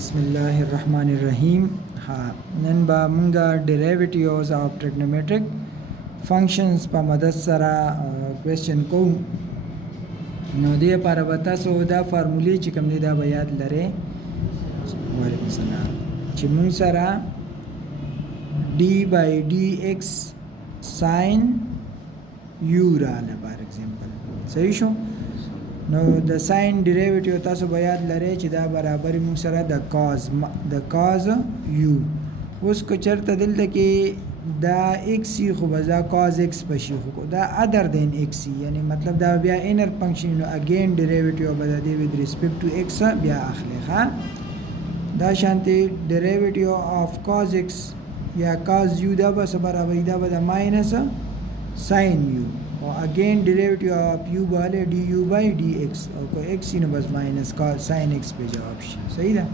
بسم الله الرحمن الرحیم. نن به مونږه ډیریویټیوز اف ټریګنومټریک فنکشنز په مدد سره کوېسچن کوو. نو دې لپاره به تاسو دا فارمولې چې کوم دی دا به یاد لرئ. وعلیکم السلام. چې مونږ سره डी بائی डी ایکس ساین یو رااله فار ایگزامپل. صحیح شو؟ نو د ساين ډیریویټیو تاسو به یاد لرئ چې دا برابر موږ سره د کاز یو. اوس که چېرته دلته کې دا ایکس ای خو به دا کاز ایکس به شي، خو دا ادر دین ایکس ای، یعنی مطلب دا بیا انر فنکشن. نو اگین ډیریویټیو به د دې وذ ریسپیکټ ټو ایکس بیا اخلي. ښه دا شانتي ډیریویټیو اف کاز ایکس یا کاز یو دا به برابر دا به د ماینس ساين یو، اور اگین ڈیریویٹیو آف یو بالے ڈی یو بائی ڈی ایکس، اور کو ایکس نو بس مائنس کا سائن ایکس پہ جواب شي. صحیح ده.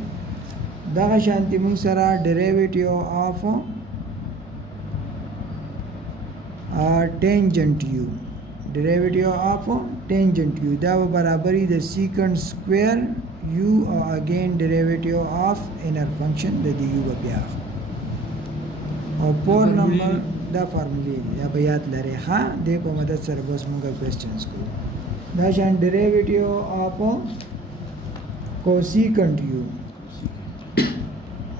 دغه شانتي موږ سره ډیریویټیو آف ټینجنٹ یو، ډیریویټیو آف ټینجنٹ یو دا به برابرۍ د سیکنډ سکویر یو، او اگین ډیریویټیو آف انر فنکشن د دی یو بیا. او پور نمبر دا فارمولې یا به یاد لرئ. ښه دې په مدد سره بس موږ کوېسچنز کوو. دا شان ډیریویټیو آف کوسیکنټ یو،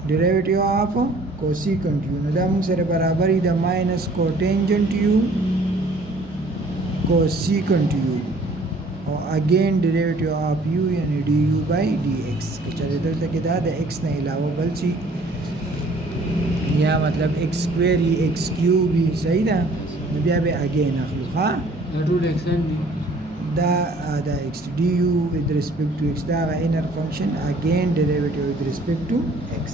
ډیریویټیو آف کوسیکنټ یو، نو دا موږ سره برابر دی د ماینس کوټینجنټ یو کوسیکنټ یو، او اگین ډیریویټیو آف یو یعنی डी یو بائی डी ایکس. که چېرې دلته کې دا د ایکس نه علاوه بل شي یا مطلب ایکس سکویر ای ایکس کیوب ای. صحیح ده. نو بیا به اگین اخلو. ښه دا ټول ایکس دي، دا ایکس डी یو with respect to x دا انر فنکشن اگین ډیریویټیو with respect to x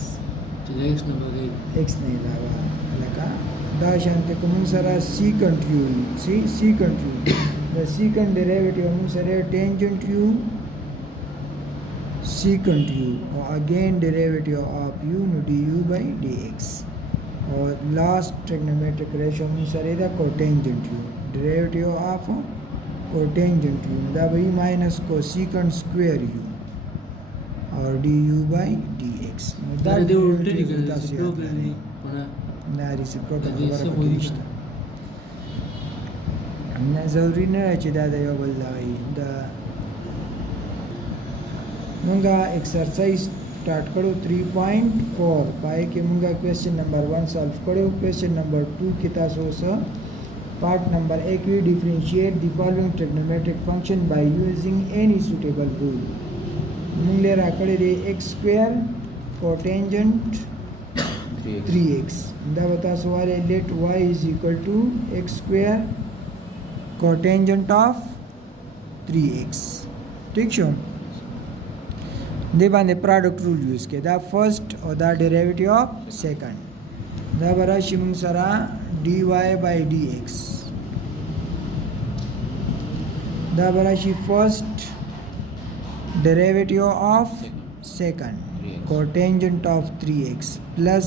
چې د ایکس نه بغیر x نه علاوه. لکه دا شانته کوم سره سیکنټ یو، سیکنټ یو د سیکنډ ډیریویټیو موږ سره ټینجنټ یو secant u, or again derivative of u no du by dx. Or last trigonometric ratio means the cotangent u, derivative of cotangent u that will be minus cosecant square u, or du by dx. that derivative is reciprocal نه ضروري نه چې دا د یو بل د مونږه ایکسرسایز سٹارٹ کړو 3.4 پای کې مونږه کوېسچن نمبر 1 سالو کړو. کوېسچن نمبر 2 کې تاسو اوس پارت نمبر 1 کې ډیفرینشیټ دی فالوینګ ټریګنومټریک فنکشن بای یوزینګ اینی سوټیبل رول. مونږ له راکړې دی x سکوير کوټینجنٹ 3x. دا وتا سواله لیٹ y از ایکوال ټو x سکوير کوټینجنٹ اف 3x. ٹھیک شو. دې باندې پروډکټ رول یوز کې دا فرست او دا ډیریویټیو اف سیکنډ. دا براشي موږ سره dy by dx، دا براشي فرست ډیریویټیو اف سیکنډ کوټینجنٹ اف 3x پلس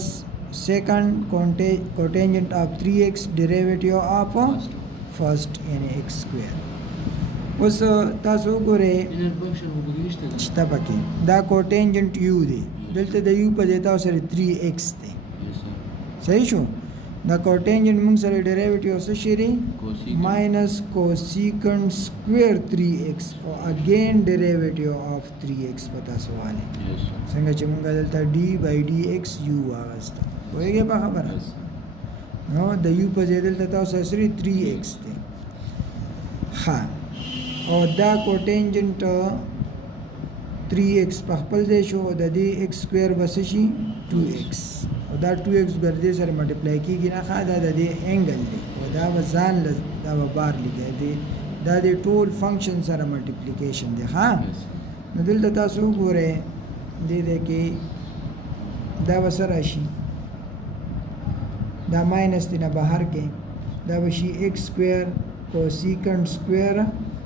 سیکنډ کوټینجنٹ اف 3x ډیریویټیو اف فرست یعنی x سکوير. اوس تاسو ګورئ شته پکې دا کوټینجنٹ یو دی، دلته د یو په ځای تاسو سره 3x دی. صحیح شو. دا کوټینجنٹ موږ سره ډیریویټیو څه شي دی ماینس کوسیکنټ سکوير 3x، او اگین ډیریویټیو اف 3x پتا سواله څنګه چې موږ دلته d بائی dx یو واغسته. وایي په خبره نو د یو په ځای دلته تاسو سره 3x دی. ها او دا کوټینجنٹ 3x په خپل ځای شو، او د دې x سکوير بس شي 2x، او دا 2x ګرځي سره ملټیپلای کیږي نه. ښه دا د دې انګل دی، او دا وزن دا بار لګي دی، دا د ټول فنکشن سره ملټیپلیکیشن دی. ښه نو دلته تاسو ګورئ دې کې دا وسره شي دا ماینس دی نه بهر کې دا وشي x سکوير کوسیکنټ سکوير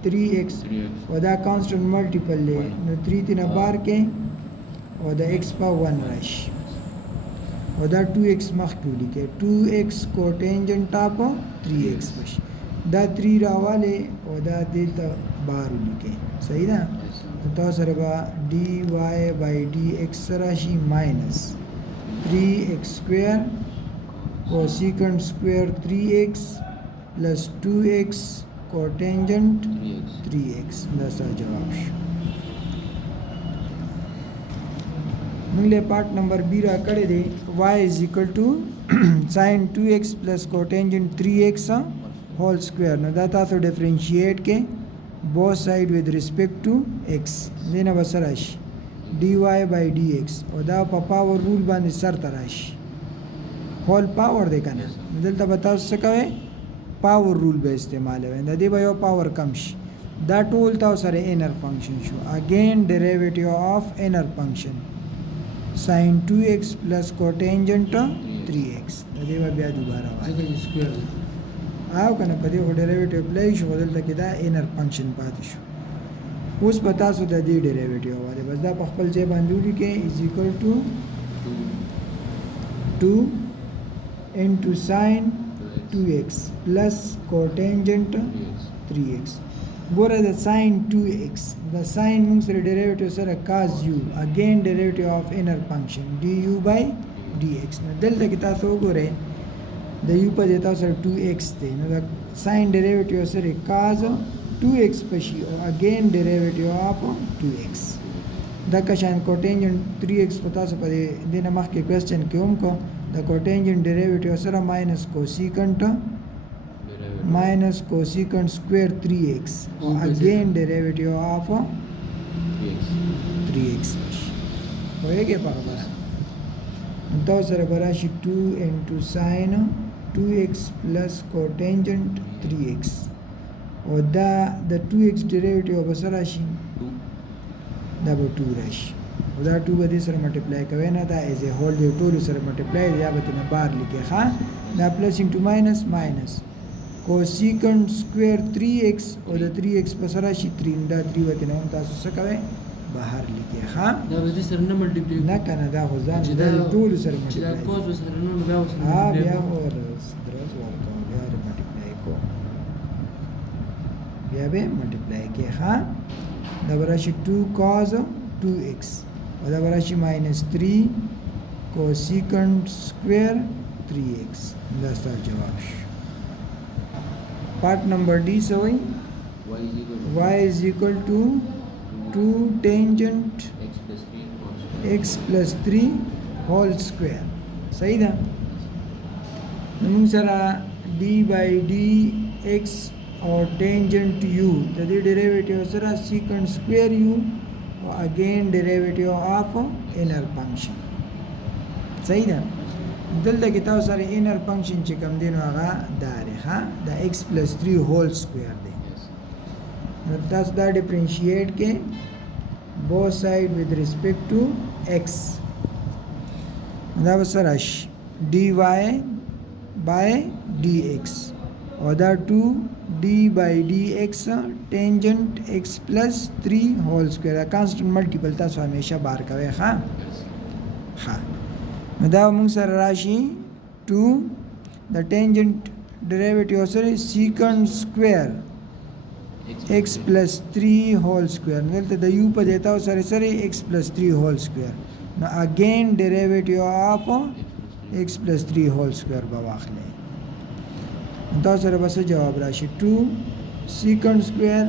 3x، او دا کانسټنٹ ملټیپل دی نو 3 تینا بار کې او دا x په 1 راشي، او دا 2x مخکې ولیکئ 2x کوټینجنٹ اف 3x بشي. دا 3 راواله او دا دلته بار ولیکئ. صحیح ده. نو تاسو سره به dy by dx راشي ماینس 3x سکویر cosecant سکویر 3x plus 2x cotangent 3x دا ستا جواب شو موږ له پارت نمبر بی را کړی دی y is equal to sin 2x plus cotangent 3x whole square نو دا تاسو ډیفرنشیټ کې both side with respect to x دینه به سره راشي dy by dx او دا په پاور رول باندې سر ته راشي هول پاور دی کنه دلته به تاسو څه کوئ پاور رول به استعمالوئ د دې به یو پاور کم شي دا ټول تاسو سره انر فنکشن شو اگین ډیریویټیو اف انر فنکشن sin 2x plus cotangent 3x د دې به بیا دوباره وایي سکویر او کنه په دې ډیریویټیو اپلای شو دلته کې دا انر فنکشن پاتې شو اوس به تاسو د دې ډیریویټیو وایي بس دا په خپل ځای باندې ولیکئ از ایکوال ټو 2 into sin 2x plus cotangent 3x ګوره د sin 2x د sin موږ سره ډیریویټیو سره cos u اگین ډیریویټیو اف انر فنکشن du by dx نو دلته کې تاسو وګورئ د u په ځای تاسو سره 2x دی نو د sin ډیریویټیو سره cos 2x پشي او اگین ډیریویټیو اف 2x دا کشان cotangent 3x په تاسو په دې نه مخکې کوېسچن کې هم کو د cotangent ډیریویټیو سره ماینس cosecant سکویر 3x او اگین ډیریویټیو اف 3x وایګه په خبره نو سره براشي 2 into sin 2x plus cotangent 3x او دا د 2x ډیریویټیو به سره راشي دا به 2 راشي او دا 2 به دې سره ملټیپلای کوي نه دا ایز ا هول دی ټول سره ملټیپلای یا به تنه بار لیکي ها دا پلس انټو ماینس ماینس cosecant سکویر 3x او د 3x په سره راشي 3 دا 3 به تنه هم تاسو څه کوئ بهر لیکي ها دا به سره نه ملټیپلای نه کنه دا خو ځان دا ټول سره چې دا ملټیپلای کوز سره نو بیا وسره ها بیا ور درس ورکو بیا ملټیپلای کو بیا به ملټیپلای کې ها دا براشي 2 cos 2x او دا براشي minus 3 cosecant سکویر 3x دا ستاسو جواب شو پارت نمبر डी سوئی y is equal to 2 tangent x plus 3 whole square صحیح ده نو موږ سره d by dx او tangent u د دې ډیریویټیو سره secant سکویر u او اگین ډیریویټیو اف انر فنکشن صحیح ده دلته کې تاسو سره انر فنکشن چې کوم دی نو هغه دا دی ها دا x plus 3 whole square دی نو تاسو دا ډیفرنشیټ کې both side with respect to x دا به سره شي dy by dx او دا 2 d by dx tangent x plus 3 whole square constant multiple تاسو همیشه بار کوي ها ها نو دا موږ سره راشي 2 د tangent derivative سره secant square x plus 3 whole square دلته د u په دیتا سره سره x plus 3 whole square نو again derivative of x plus 3 whole square به واخلئ دا سره بس جواب راشي 2 secant square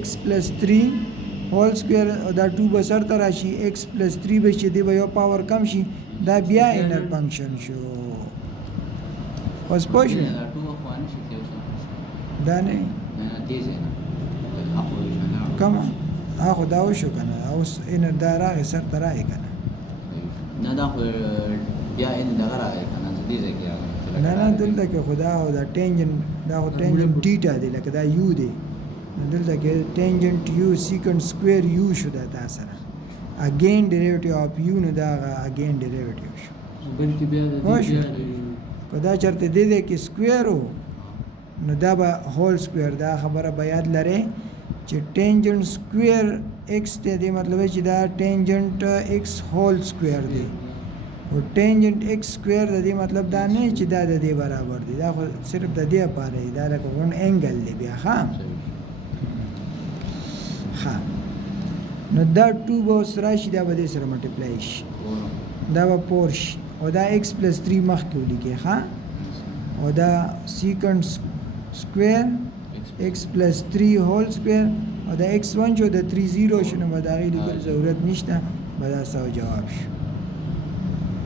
x plus 3 whole square دا 2 به سر ته راشي x plus 3 به شي دی به یو پاور کم شي دا بیا انر فنکشن شو اوس پوه شئ دا نه کم هغه دا وشو کنه اوس انر دا راغی سر ته راغی کنه نه دا خو بیا ان دغه راغی کنه دې ځای کې راغی نه نه دلته کې خدا او دا ټینجن دا خو ټینجن ټیټا دی لکه دا یو دی دلته کې ټینجنټ یو سیکنډ سکویر یو شو دا تاسو سره اگین ډیریویټیو اف یو نو دا اگین ډیریویټیو شو بلکې بیا د کدا چرته دې دې کې سکویر نو دا به هول سکویر دا خبره به یاد لرئ چې ټینجنټ سکویر ایکس ته دی مطلب چې دا ټینجنټ ایکس هول سکویر دی او ټینجنټ ایکس سکویر د دې مطلب دا نه چې دا د دې برابر دی دا خو صرف د دې لپاره دی دا لکه ون انګل دی بیا ها ها نو دا 2 به اوس راشي دا به دې سره ملټیپلای شي دا به 4 شي او دا x پلس 3 مخکې ولیکئ ښه او دا سیکنډ سکویر x پلس 3 هول سکویر او دا x1 چې د 3 0 شنو به د هغې لیکل ضرورت نشته به دا سو جواب شو